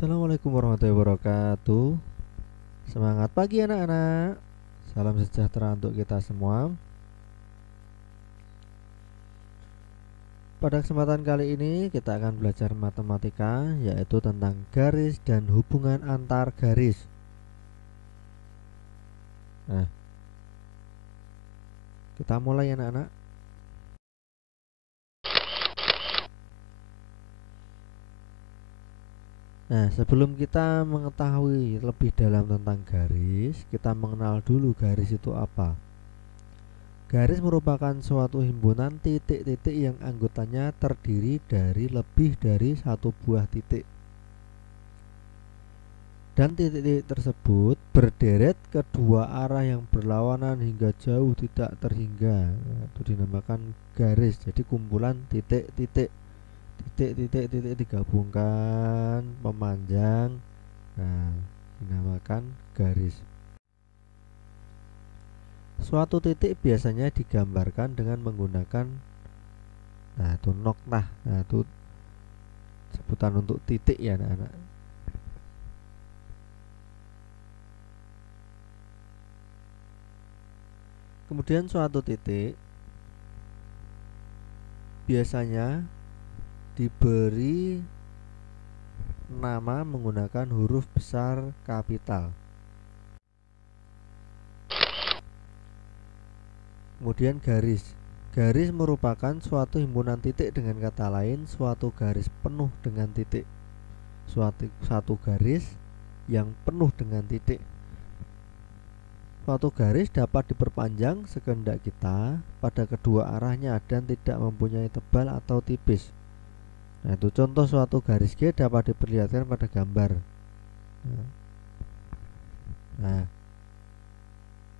Assalamualaikum warahmatullahi wabarakatuh. Semangat pagi anak-anak. Salam sejahtera untuk kita semua. Pada kesempatan kali ini kita akan belajar matematika, yaitu tentang garis dan hubungan antar garis. Nah, kita mulai anak-anak. Nah, sebelum kita mengetahui lebih dalam tentang garis, kita mengenal dulu garis itu apa. Garis merupakan suatu himpunan titik-titik yang anggotanya terdiri dari lebih dari satu buah titik. Dan titik-titik tersebut berderet kedua arah yang berlawanan hingga jauh tidak terhingga. Itu dinamakan garis. Jadi kumpulan titik-titik. Titik-titik digabungkan, memanjang. Nah, dinamakan garis. Suatu titik biasanya digambarkan dengan menggunakan itu noktah. Nah, itu sebutan untuk titik ya anak-anak. Kemudian suatu titik biasanya diberi nama menggunakan huruf besar kapital. Kemudian garis. Garis merupakan suatu himpunan titik, dengan kata lain suatu garis penuh dengan titik. Suatu garis yang penuh dengan titik. Suatu garis dapat diperpanjang sekehendak kita pada kedua arahnya dan tidak mempunyai tebal atau tipis. Nah, itu contoh suatu garis G dapat diperlihatkan pada gambar. Nah,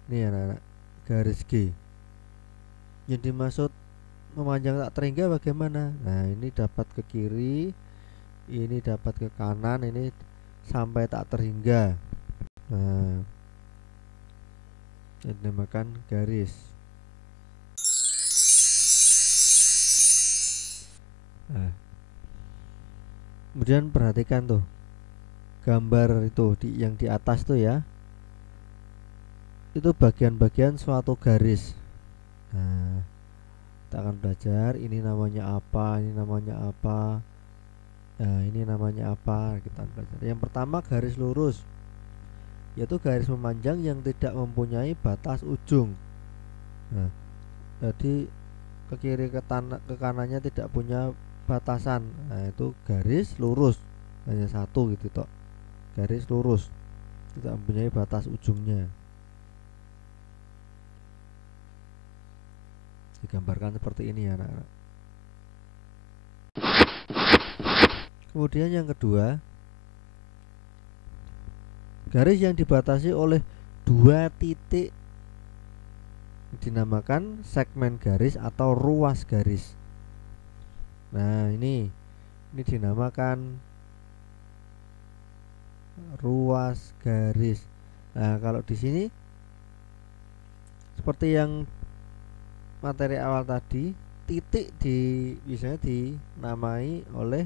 ini anak-anak, garis G. Yang dimaksud memanjang tak terhingga bagaimana? Nah, ini dapat ke kiri, ini dapat ke kanan, ini sampai tak terhingga. Nah, ini dinamakan garis. Nah, kemudian perhatikan tuh gambar itu yang di atas tuh ya. Itu bagian-bagian suatu garis. Nah, kita akan belajar ini namanya apa, ini namanya apa. Nah, ini namanya apa, kita belajar. Yang pertama garis lurus, yaitu garis memanjang yang tidak mempunyai batas ujung. Nah, jadi ke kiri ke kanannya tidak punya batasan. Nah, itu garis lurus, hanya satu gitu toh. Garis lurus tidak mempunyai batas ujungnya. Digambarkan seperti ini ya anak-anak. Kemudian yang kedua, garis yang dibatasi oleh dua titik dinamakan segmen garis atau ruas garis. Nah, ini dinamakan ruas garis. Nah, kalau di sini seperti yang materi awal tadi, titik biasanya dinamai oleh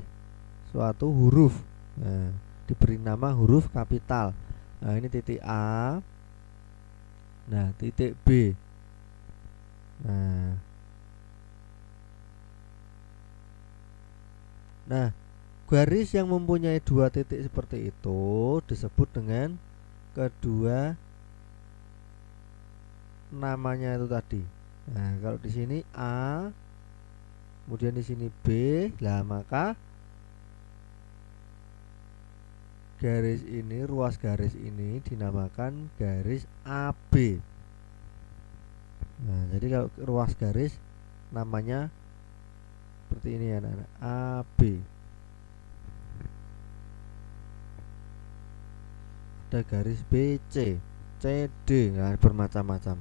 suatu huruf. Nah, diberi nama huruf kapital. Nah, ini titik A. Nah, titik B. Nah, garis yang mempunyai dua titik seperti itu disebut dengan kedua namanya itu tadi. Nah, kalau di sini A, kemudian di sini B, lah maka garis ini, ruas garis ini dinamakan garis AB. Nah, jadi kalau ruas garis namanya seperti ini ya anak-anak, AB. Ada garis BC, CD, nah bermacam-macam.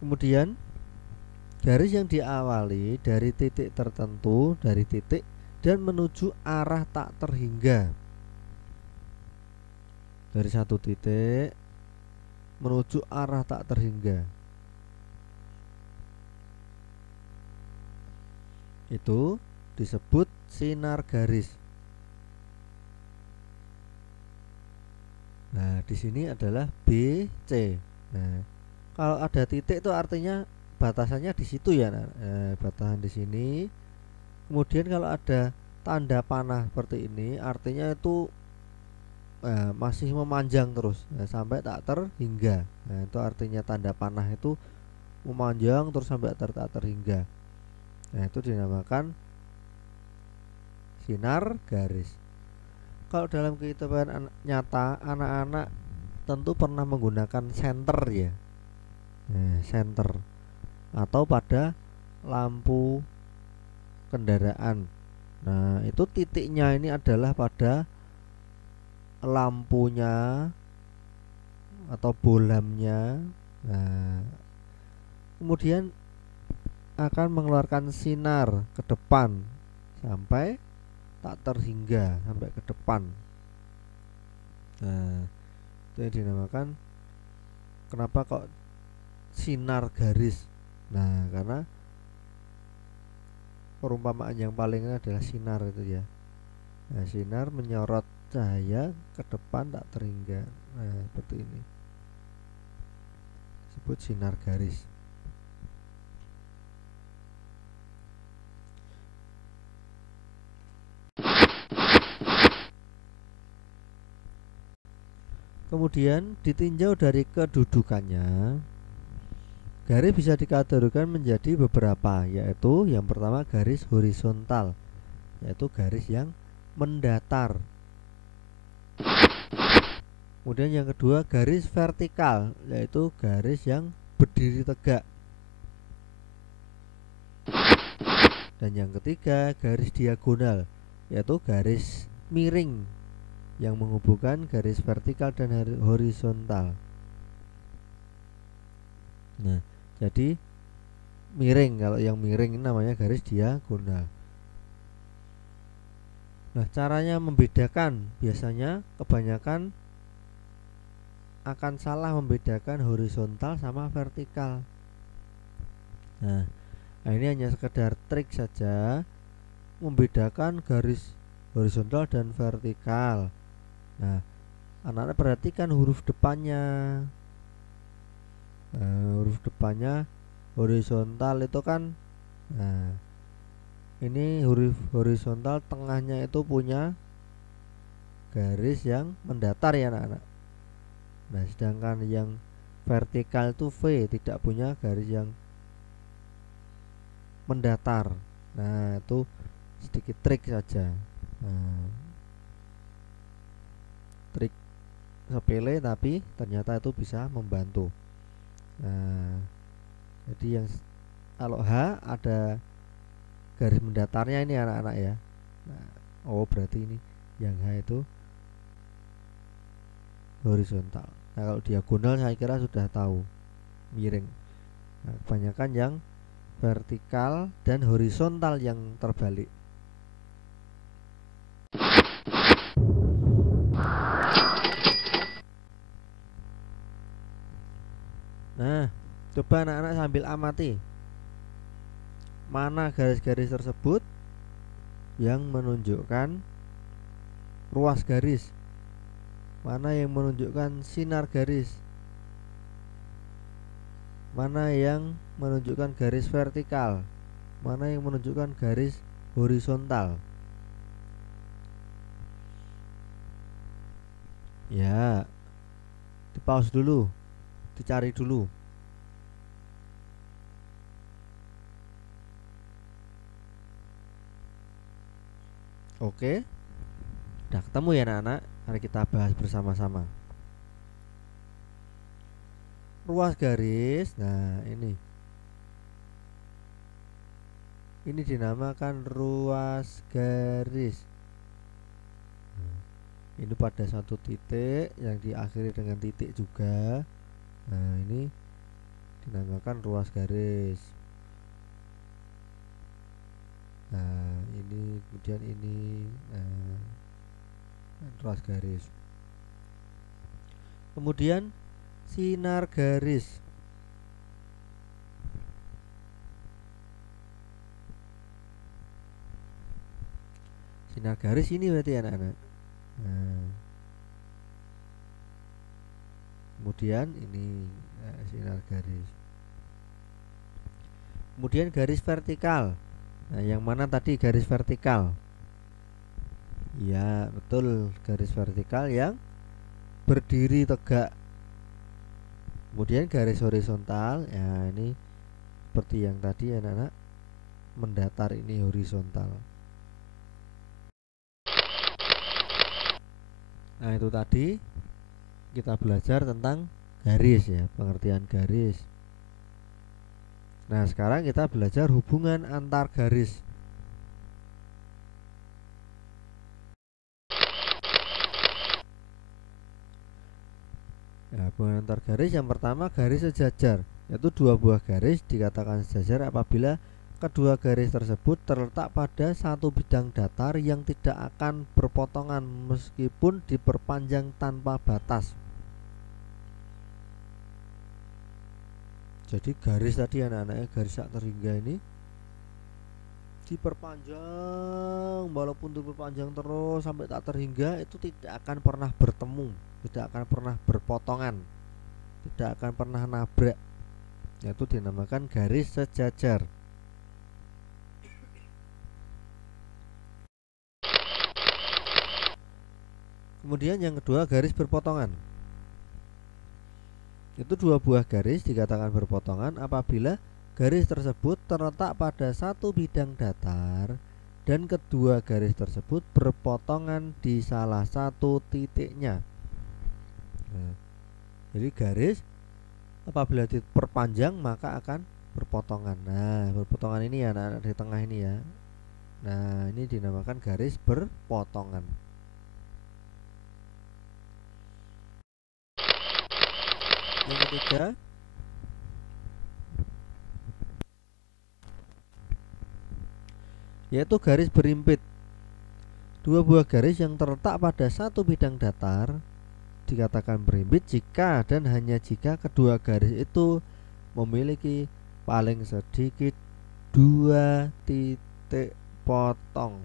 Kemudian garis yang diawali dari titik tertentu, dari titik dan menuju arah tak terhingga. Dari satu titik menuju arah tak terhingga. itu disebut sinar garis. Nah, di sini adalah BC. Nah, kalau ada titik itu artinya batasannya di situ ya. Nah, batasan di sini. Kemudian kalau ada tanda panah seperti ini, artinya itu masih memanjang terus sampai tak terhingga. Nah, itu artinya tanda panah itu memanjang terus sampai tak terhingga. Nah, itu dinamakan sinar garis. Kalau dalam kehidupan nyata, anak-anak tentu pernah menggunakan senter ya, senter, atau pada lampu kendaraan. Nah, itu titiknya ini adalah pada lampunya atau bolamnya. Nah, kemudian akan mengeluarkan sinar ke depan sampai tak terhingga, sampai ke depan. Nah, itu yang dinamakan, kenapa kok sinar garis? Nah, karena perumpamaan yang paling adalah sinar itu ya. Nah, sinar menyorot cahaya ke depan tak terhingga. Nah, seperti ini disebut sinar garis. Kemudian ditinjau dari kedudukannya, garis bisa dikategorikan menjadi beberapa, yaitu yang pertama garis horizontal, yaitu garis yang mendatar. Kemudian yang kedua garis vertikal, yaitu garis yang berdiri tegak. Dan yang ketiga garis diagonal, yaitu garis miring yang menghubungkan garis vertikal dan horizontal. Nah, jadi miring, kalau yang miring ini namanya garis diagonal. Nah, caranya membedakan, biasanya kebanyakan akan salah membedakan horizontal sama vertikal. Nah, ini hanya sekedar trik saja membedakan garis horizontal dan vertikal. Nah, anak-anak perhatikan huruf depannya. Huruf depannya horizontal itu kan, nah, ini huruf horizontal tengahnya itu punya garis yang mendatar ya anak-anak. Nah, sedangkan yang vertikal itu V, tidak punya garis yang mendatar. Nah, itu sedikit trik saja. Nah, trik sepele tapi ternyata itu bisa membantu. Nah, jadi yang kalau H ada garis mendatarnya ini anak-anak ya. Nah, oh berarti ini yang H itu horizontal. Nah, kalau diagonal saya kira sudah tahu, miring. Nah, kebanyakan yang vertikal dan horizontal yang terbalik. Nah, coba anak-anak sambil amati mana garis-garis tersebut yang menunjukkan ruas garis, mana yang menunjukkan sinar garis, mana yang menunjukkan garis vertikal, mana yang menunjukkan garis horizontal. Ya, di pause dulu, dicari dulu. Oke, udah ketemu ya anak-anak. Mari kita bahas bersama-sama. Ruas garis, nah ini dinamakan ruas garis. Nah, ini pada satu titik yang diakhiri dengan titik juga. Nah, ini dinamakan ruas garis. Nah, ini kemudian ini ruas garis. Kemudian sinar garis. Sinar garis ini berarti anak-anak. Nah, kemudian ini sinar garis. Kemudian garis vertikal. Nah, yang mana tadi garis vertikal? Ya, betul, garis vertikal yang berdiri tegak. Kemudian garis horizontal, ya ini seperti yang tadi anak-anak, mendatar, ini horizontal. Nah, itu tadi kita belajar tentang garis ya, pengertian garis. Nah, sekarang kita belajar hubungan antar garis. Nah, hubungan antar garis yang pertama garis sejajar, yaitu dua buah garis dikatakan sejajar apabila kedua garis tersebut terletak pada satu bidang datar yang tidak akan berpotongan meskipun diperpanjang tanpa batas. Jadi garis tadi anak-anaknya, garis tak terhingga ini diperpanjang, walaupun diperpanjang terus sampai tak terhingga, itu tidak akan pernah bertemu, tidak akan pernah berpotongan, tidak akan pernah nabrak. Itu dinamakan garis sejajar. Kemudian yang kedua garis berpotongan. Itu dua buah garis dikatakan berpotongan apabila garis tersebut terletak pada satu bidang datar dan kedua garis tersebut berpotongan di salah satu titiknya. Nah, jadi garis apabila diperpanjang maka akan berpotongan. Nah, berpotongan ini ya anak-anak di tengah ini ya. Nah, ini dinamakan garis berpotongan. Yang ketiga, yaitu garis berimpit. Dua buah garis yang terletak pada satu bidang datar dikatakan berimpit jika dan hanya jika kedua garis itu memiliki paling sedikit dua titik potong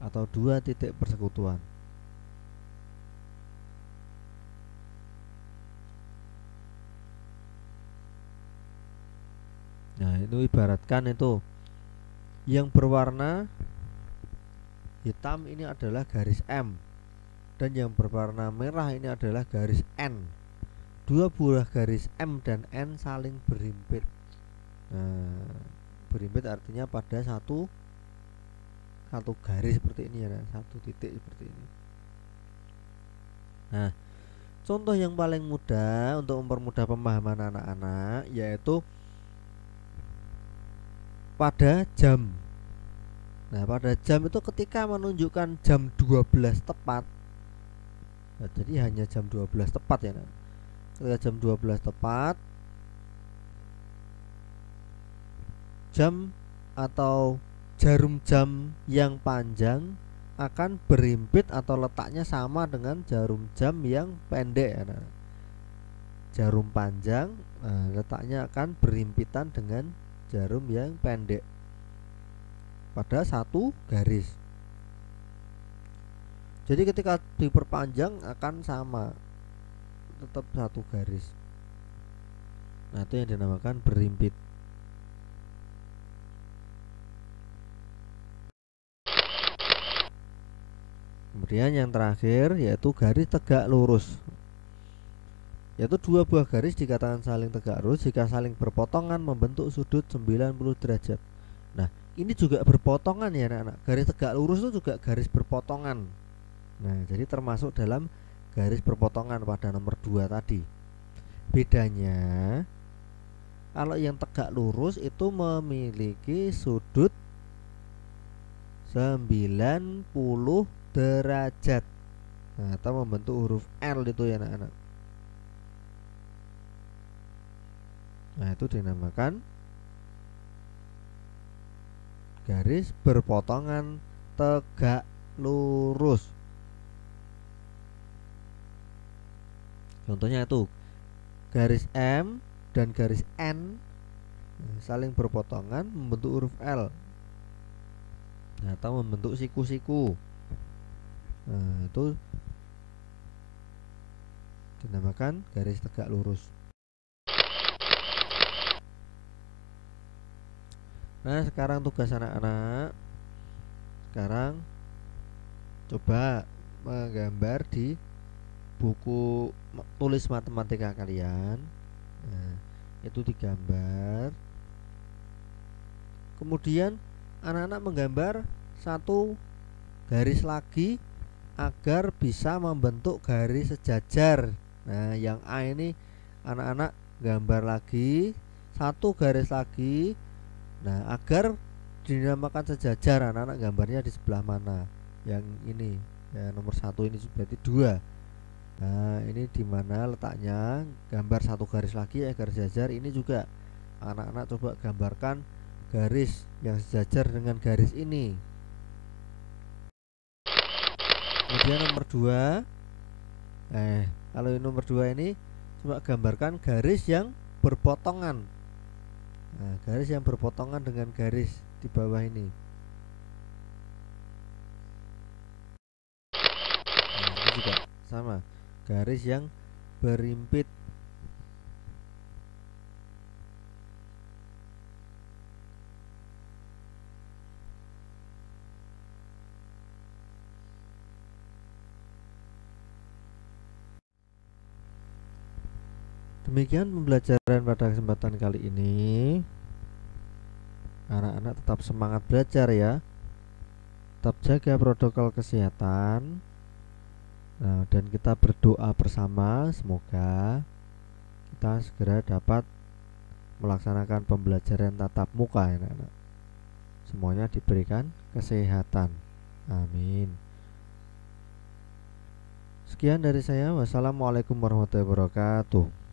atau dua titik persekutuan. Nah, itu ibaratkan itu yang berwarna hitam ini adalah garis M dan yang berwarna merah ini adalah garis N. Dua buah garis M dan N saling berimpit. Nah, berimpit artinya pada satu garis seperti ini ya, satu titik seperti ini. Nah, contoh yang paling mudah untuk mempermudah pemahaman anak-anak yaitu pada jam. Nah, pada jam itu ketika menunjukkan jam 12 tepat. Nah, jadi hanya jam 12 tepat ya. Nah. Ketika jam 12 tepat, jam atau jarum jam yang panjang akan berimpit atau letaknya sama dengan jarum jam yang pendek ya. Nah. Jarum panjang letaknya akan berimpitan dengan jarum yang pendek pada satu garis. Jadi ketika diperpanjang akan sama, tetap satu garis. Nah, itu yang dinamakan berimpit. Kemudian yang terakhir yaitu garis tegak lurus. Yaitu dua buah garis dikatakan saling tegak lurus jika saling berpotongan membentuk sudut 90 derajat. Nah, ini juga berpotongan ya anak-anak. Garis tegak lurus itu juga garis berpotongan. Nah, jadi termasuk dalam garis berpotongan pada nomor 2 tadi. Bedanya, kalau yang tegak lurus itu memiliki sudut 90 derajat. Nah, atau membentuk huruf L itu ya anak-anak. Nah, itu dinamakan garis berpotongan tegak lurus. Contohnya itu garis M dan garis N saling berpotongan membentuk huruf L, atau membentuk siku-siku. Nah, itu dinamakan garis tegak lurus. Nah, sekarang tugas anak-anak, sekarang coba menggambar di buku tulis matematika kalian. Nah, itu digambar. Kemudian anak-anak menggambar satu garis lagi agar bisa membentuk garis sejajar. Nah, yang A ini anak-anak gambar lagi satu garis lagi. Nah, agar dinamakan sejajar, anak-anak gambarnya di sebelah mana? Yang ini, ya, nomor 1 ini berarti 2. Nah, ini di mana letaknya? Gambar satu garis lagi agar sejajar. Ini juga anak-anak coba gambarkan garis yang sejajar dengan garis ini. Kemudian nomor 2, kalau nomor 2 ini coba gambarkan garis yang berpotongan. Nah, garis yang berpotongan dengan garis di bawah ini. Nah, ini juga sama, garis yang berimpit. Demikian pembelajaran pada kesempatan kali ini. Anak-anak tetap semangat belajar ya. Tetap jaga protokol kesehatan. Nah, dan kita berdoa bersama semoga kita segera dapat melaksanakan pembelajaran tatap muka ya, anak-anak. Semuanya diberikan kesehatan. Amin. Sekian dari saya. Wassalamualaikum warahmatullahi wabarakatuh.